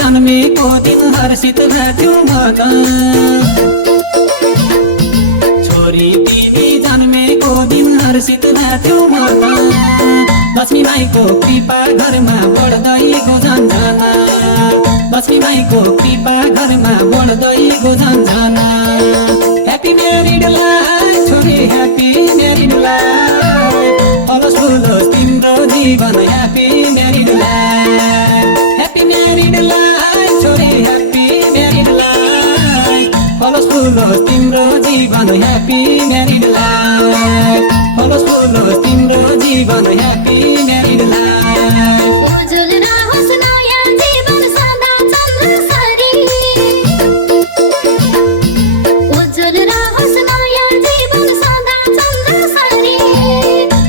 जन्मेको दिन हर्षित भ्याथ्यौ म त छोरी तिमी जन्मेको दिन हर्षित भ्याथ्यौ म त लक्ष्मी माईको कृपा घरमा बढ्दै गुजन्जना लक्ष्मी माईको कृपा घरमा बढ्दै गुजन्जना ह्यापी म्यारिड लाइफ छोरी ह्यापी म्यारिड लाइफ फलोस् फुलोस् तिम्रो जीवन happy married life happy married life छोरी ह्यापी म्यारिड लाइफ फलोस् फुलोस् तिम्रो जीवन ह्यापी म्यारिड लाइफ फलोस् फुलोस् तिम्रो जीवन ह्यापी म्यारिड लाइफ उज्जवल रहोस् नयाँ जीवन सदा चन्द्रसरी उज्जवल रहोस् नयाँ जीवन सदा चन्द्रसरी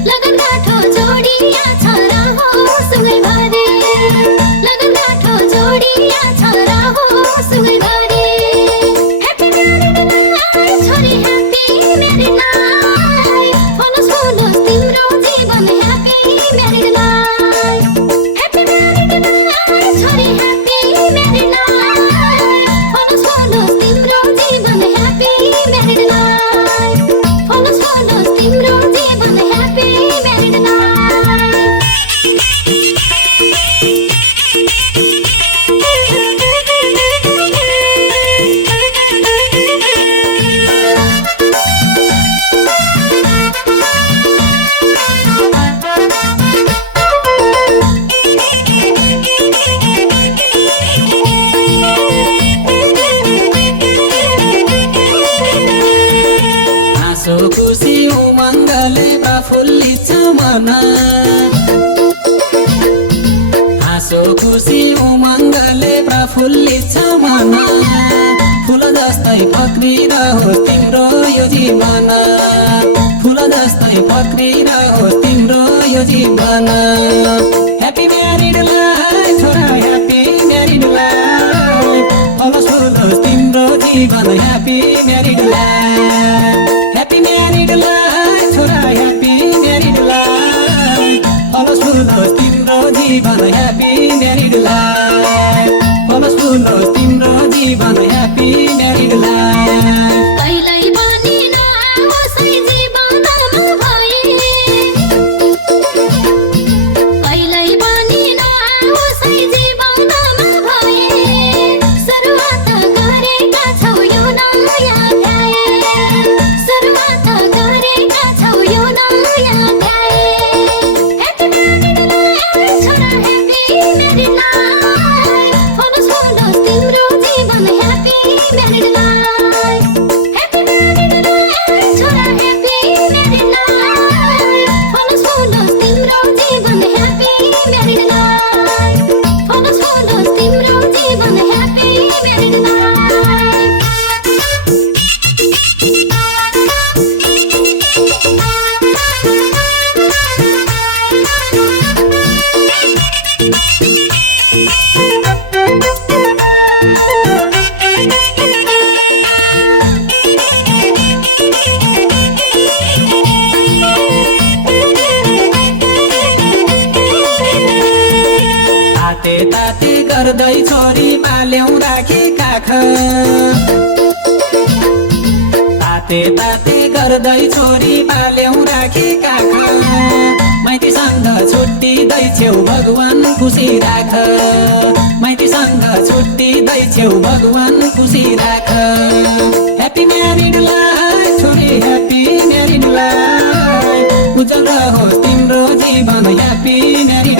लगन गाँठो जोडिया छ रहोस् सुगैभरि लगन गाँठो जोडिया छ रहोस् सुगैभरि ह्यापी म्यारिड लाइफ छोरी ह्यापी म्यारिड लाइफ फलोस् फुलोस् तिम्रो जीवन happy married life happy married life छोरी ह्यापी म्यारिड लाइफ फलोस् फुलोस् तिम्रो जीवन ह्यापी म्यारिड लाइफ फलोस् फुलोस् तिम्रो जीवन ह्यापी म्यारिड लाइफ हाँसो खुसी उमङ्गले प्रफुल्लित छ मन हाँसो खुसी उमङ्गले प्रफुल्लित छ मन फुल जस्तै फक्रिरहोस् तिम्रो यो जीवन फुल जस्तै फक्रिरहोस् तिम्रो यो जीवन ह्यापी म्यारिड लाइफ छोरा ह्यापी म्यारिड लाइफ फलोस् फुलोस् तिम्रो जीवन happy married life happy married life छोरा ह्यापी म्यारिड लाइफ फलोस् फुलोस् तिम्रो जीवन ह्यापी म्यारिड लाइफ फलोस् फुलोस् तिम्रो जीवन ह्यापी म्यारिड लाइफ कहिल्यै पनि नआओस् है जीवनमा भए कहिल्यै पनि नआओस् है जीवनमा भए सुरुवात गरेका छौ यो नयाँ अध्याय सुरुवात गरेका छौ यो नयाँ अध्याय ह्यापी म्यारिड लाइफ छोरा ह्यापी म्यारिड लाइफ फलोस् फुलोस् तिम्रो जीवन happy married life happy married life छोरा ह्यापी म्यारिड लाइफ फलोस् फुलोस् तिम्रो जीवन ह्यापी म्यारिड लाइफ फलोस् फुलोस् तिम्रो जीवन ह्यापी म्यारिड लाइफ ताते ताते गर्दै छोरी बाल्यौ राखी काख ताते ताते गर्दै छोरी बाल्यौ राखी काख माइतीसँग छुट्टिँदैछौ भगवान खुसी राख माइतीसँग छुट्टिँदैछौ भगवान खुसी राख ह्यापी म्यारिड लाइफ छोरी ह्यापी म्यारिड लाइफ उज्जवल रहोस् तिम्रो जीवन ह्यापी म्यारिड